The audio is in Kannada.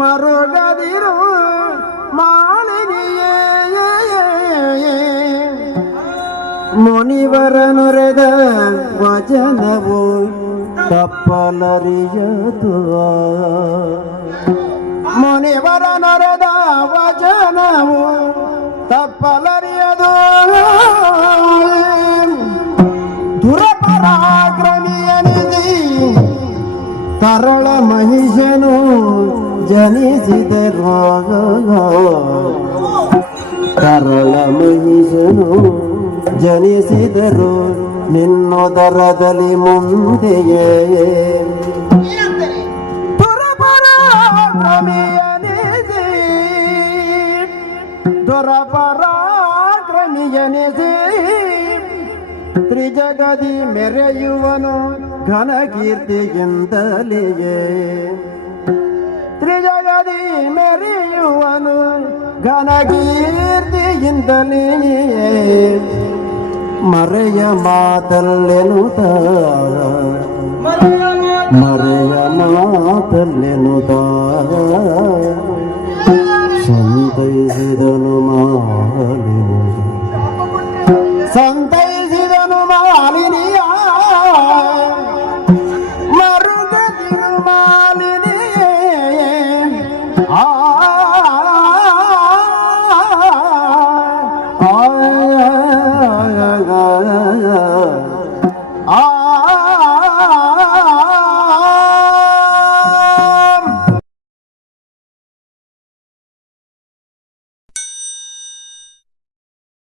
மறுகதிரும் மாலினியே ಮುನಿವರನುರೆದ ವಚನವು ತಪ್ಪಲರಿಯದು ಮುನಿವರನುರೆದ ವಚನವು ತಪ್ಪಲರಿಯದು ದುರಪರಾಗ್ರ ತರಳ ಮಹಿಷನು ಜನಿಸಿದ ರಾಗ ತರಳ ಮಹಿಷನು ಜನಿಸಿದರು ನಿನ್ನೊದರದಲ್ಲಿ ಮುಂದೆಯೇ. ದುರಪರಾಕ್ರಮಿಯನಿಸಿ ತ್ರಿಜಗದಿ ಮೆರೆಯುವನು ಘನಕೀರ್ತಿಗಿಂತಲೆಯೇ ತ್ರಿಜಗದಿ ಮೆರೆಯುವನು ಘನಕೀರ್ತಿಗಿಂತಲೆಯೇ ಮರೆಯ ಮಾತಲ್ಲೆನುತ ಮರೆಯ ಮಾತಲ್ಲೆನುತ. ಸಂತೈಸಿದನು ಮಾಲಿನ. ಸಂತೈಸಿದನು